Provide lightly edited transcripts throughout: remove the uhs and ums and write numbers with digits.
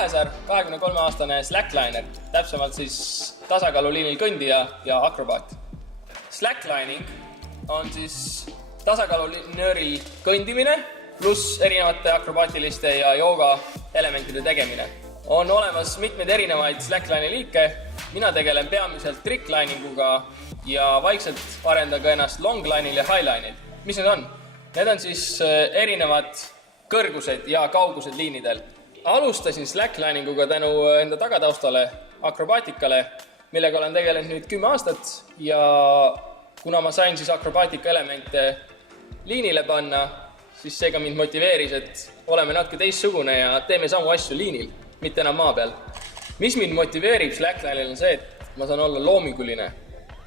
Vahesaar, 23-aastane slackliner, täpsemalt siis tasakaaluliinil kõndija ja akrobaat. Slacklining on siis tasakaalulinööril kõndimine pluss erinevate akrobaatiliste ja jooga elementide tegemine. On olemas mitmeid erinevaid slackline'i liike. Mina tegelen peamiselt tricklininguga ja vaikselt arendan ka ennast longline'il ja highline'il. Mis need on? Need on siis erinevad kõrgused ja kaugused liinidel. Alustasin slacklininguga tänu enda tagataustale, akrobaatikale, millega olen tegelenud nüüd 10 aastat ja kuna ma sain siis akrobaatika elemente liinile panna, siis seega mind motiveeris, et oleme natuke teistsugune ja teeme samu asju liinil, mitte enam maa peal. Mis mind motiveerib slackline'il on see, et ma saan olla loominguline.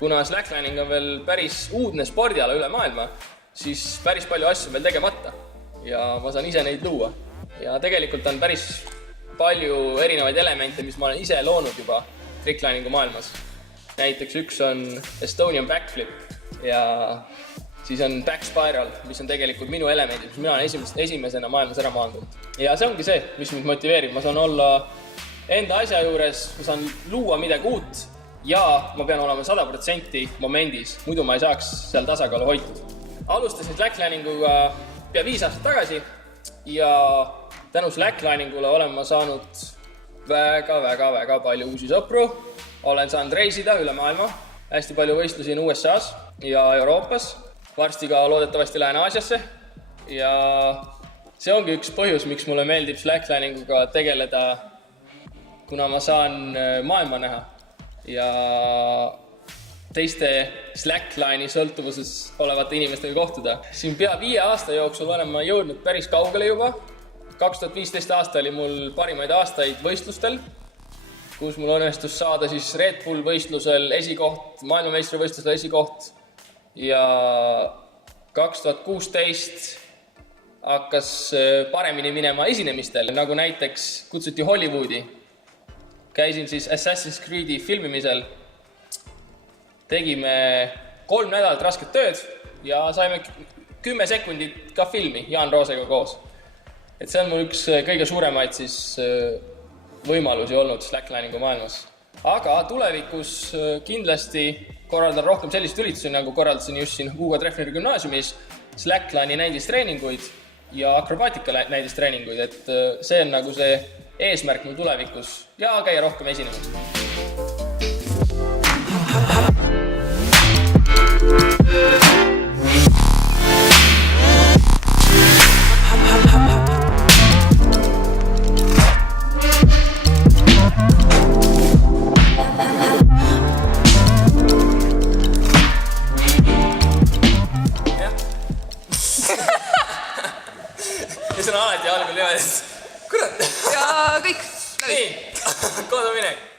Kuna slacklining on veel päris uudne spordiala üle maailma, siis päris palju asju veel tegemata ja ma saan ise neid luua. Ja tegelikult on päris palju erinevaid elemente, mis ma olen ise loonud juba trickliningu maailmas. Näiteks üks on Estonian backflip ja siis on back spiral, mis on tegelikult minu elemendid, mis mina olen esimesena maailmas ära maandunud. Ja see ongi see, mis mind motiveerib. Ma saan olla enda asja juures, ma saan luua midagi uut ja ma pean olema 100% momendis, muidu ma ei saaks seal tasakaalu hoitud. Alustasin slacklininguga pea 5 aastat tagasi ja tänu slackliningule olen ma saanud väga palju uusi sõpru. Olen saanud reisida üle maailma, hästi palju võistlusi USA-s ja Euroopas. Varsti ka loodetavasti lähen Aasiasse ja see ongi üks põhjus, miks mulle meeldib slacklininguga tegeleda, kuna ma saan maailma näha ja teiste slackline'i sõltuvuses olevate inimestega kohtuda. Siin pea 5 aasta jooksul olen ma jõudnud päris kaugele juba. 2015 aasta oli mul parimaid aastaid võistlustel, kus mul õnnestus saada siis Red Bull võistlusel esikoht, maailmameistri esikoht ja 2016 hakkas paremini minema esinemistel, nagu näiteks kutsuti Hollywoodi. Käisin siis Assassin's Creed'i filmimisel. Tegime 3 nädalat rasket tööd ja saime 10 sekundit ka filmi Jaan Roosega koos. Et see on mul üks kõige suuremaid siis võimalusi olnud slackliningu maailmas. Aga tulevikus kindlasti korraldan rohkem sellist üritusi, nagu korraldasin just siin Hugo Treffneri gümnaasiumis, slackline'i näidistreeninguid ja akrobaatika näidistreeninguid. Et see on nagu see eesmärk mul tulevikus ja käia rohkem esinemas. Ja see on alati algul niimoodi. Kurat! Ja kõik! Nii, koduminek.